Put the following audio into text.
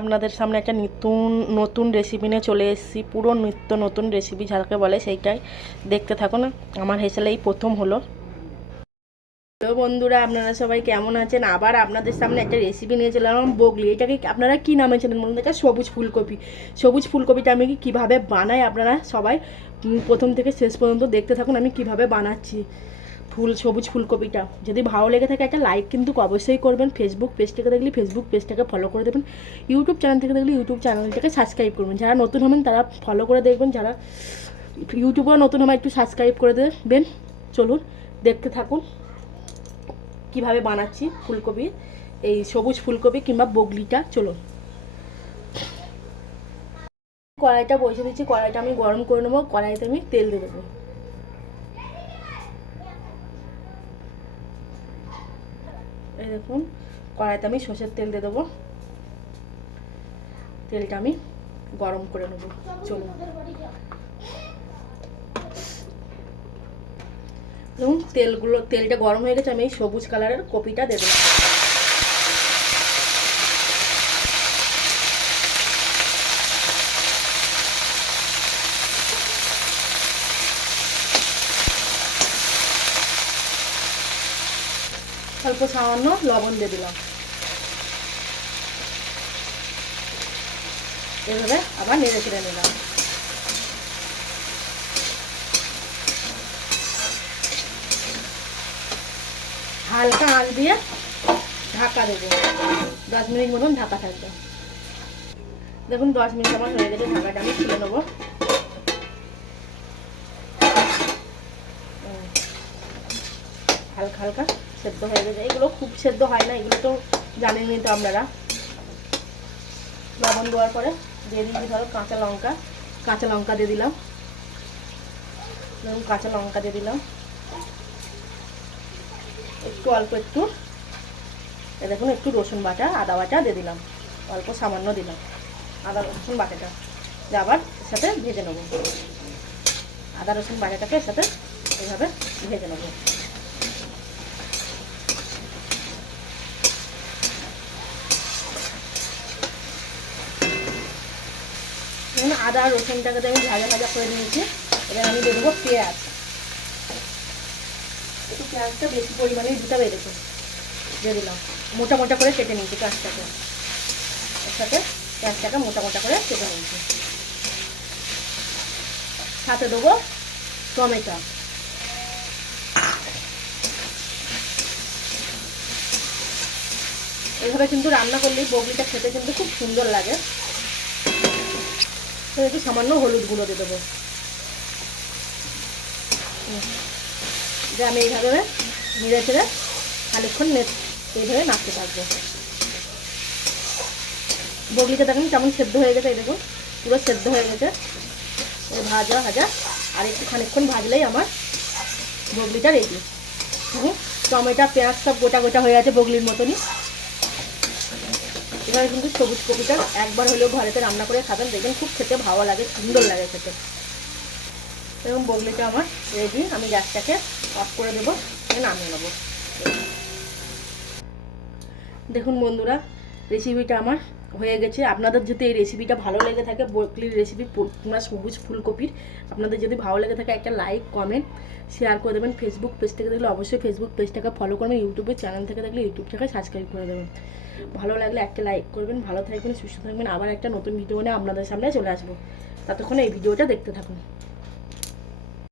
আপনাদের সামনে একটা নতুন নতুন রেসিপি নিয়ে চলে এসেছি। পুরো নিত্য নতুন রেসিপি যাকে বলে সেইটাই। দেখতে থাকুন, আমার হেসেলে এই প্রথম হলো। হ্যালো বন্ধুরা, আপনারা সবাই কেমন আছেন? আবার আপনাদের সামনে একটা রেসিপি নিয়ে চলে এলাম বগলি। এটাকে আপনারা কী নামে চেনেন বলুন এটা সবুজ ফুলকপি। সবুজ ফুলকপিটা আমি কীভাবে বানাই আপনারা সবাই প্রথম থেকে শেষ পর্যন্ত দেখতে থাকুন আমি কীভাবে বানাচ্ছি। ফুল, সবুজ ফুলকপিটা। যদি ভালো লেগে থাকে একটা লাইক কিন্তু অবশ্যই করবেন। ফেসবুক পেজ থেকে দেখলে ফেসবুক পেজটাকে ফলো করে দেবেন। ইউটিউব চ্যানেল থেকে দেখলে ইউটিউব চ্যানেলটাকে সাবস্ক্রাইব করবেন। যারা নতুন হবেন তারা ফলো করে দেখবেন। যারা ইউটিউবে নতুন হবে একটু সাবস্ক্রাইব করে দেবেন। চলুন, দেখতে থাকুন কীভাবে বানাচ্ছি ফুলকপি। এই সবুজ ফুলকপি কিংবা বগলিটা, চলুন। কড়াইটা বসে দিচ্ছি। কড়াইটা আমি গরম করে নেব। কড়াইতে আমি তেল দিয়ে দেবো। এই দেখুন, কড়াইতে আমি সর্ষের তেল দিয়ে দেবো। তেলটা আমি গরম করে নেব। চলুন। তেলগুলো তেলটা গরম হয়ে গেছে, আমি সবুজ কালারের কপিটা দিয়ে অল্প সামান্য লবণ দিয়ে দিলাম। এভাবে আবার নেড়ে চেড়ে নিলাম। হালকা আঁচ দিয়ে ঢাকা দেবো। দশ মিনিট মতন ঢাকা থাকবে। দেখুন, দশ মিনিট আমার হয়ে গেছে, ঢাকাটা আমি খুলে নেব। হালকা হালকা সেদ্ধ হয়ে গেছে এগুলো খুব সেদ্ধ হয় না, এগুলো তো জানেনই তো আপনারা। লবণ দেওয়ার পরে দিয়ে দিয়েছি ধরো কাঁচা লঙ্কা। কাঁচা লঙ্কা দিয়ে দিলাম। ধরুন কাঁচা লঙ্কা দিয়ে দিলাম। একটু অল্প একটু। দেখুন, একটু রসুন বাটা, আদা বাটা দিয়ে দিলাম। অল্প সামান্য দিলাম। আদা রসুন বাটাটা আবার সাথে ভেজে নেব। আদা রসুন বাটাটাকে সাথে এইভাবে ভেজে নেব। দেখুন, আদা, রসুনটাকে আমি ভাজা ভাজা করে নিয়েছি। এবার আমি দিয়ে দেবো পেঁয়াজ। একটু পেঁয়াজটা বেশি পরিমাণে দুটা বেড়েছে দিয়ে দিলাম। মোটা মোটা করে কেটে নিয়েছি পেঁয়াজটাকে। এর সাথে পেঁয়াজটাকে মোটা মোটা করে কেটে নিয়েছি। সাথে দেবো টমেটো। এইভাবে কিন্তু রান্না করলেই বগলিটা খেতে কিন্তু খুব সুন্দর লাগে। একটু সামান্য হলুদ গুঁড়ো দিয়ে দেবো। হুম। যে আমি এইভাবে নেড়ে ছেড়ে খানিক্ষণ এইভাবে নাড়তে থাকব। বগলিটা দেখুন কেমন সেদ্ধ হয়ে গেছে, এই দেখুন, পুরো সেদ্ধ হয়ে গেছে। এই ভাজা ভাজা, আর একটু খানিক্ষণ ভাজলেই আমার বগলিটা রেডি দেখুন, টমেটো, পেঁয়াজ সব গোটা গোটা হয়ে আছে বগলির মতনই। এভাবে কিন্তু সবুজ কপিটা একবার হলেও ঘরেতে রান্না করে খাবেন। দেখবেন খুব খেতে ভালো লাগে, সুন্দর লাগে খেতে। এবং বগলিটা আমার রেডি আমি গ্যাসটাকে অফ করে দেবো, নামিয়ে নেব। দেখুন বন্ধুরা রেসিপিটা আমার হয়ে গেছে। আপনাদের যদি এই রেসিপিটা ভালো লেগে থাকে বকলির রেসিপি তোমরা সবুজ ফুলকপির, আপনাদের যদি ভালো লেগে থাকে, একটা লাইক কমেন্ট শেয়ার করে দেবেন। ফেসবুক পেজ থেকে দেখলে অবশ্যই ফেসবুক পেজটাকে ফলো করবেন। ইউটিউবের চ্যানেল থেকে দেখলে ইউটিউবটাকে সাবস্ক্রাইব করে দেবেন। ভালো লাগলে একটা লাইক করবেন, ভালো থাকবেন, সুস্থ থাকবেন। আবার একটা নতুন ভিডিও নিয়ে আপনাদের সামনে চলে আসব। ততক্ষণ এই ভিডিওটা দেখতে থাকুন।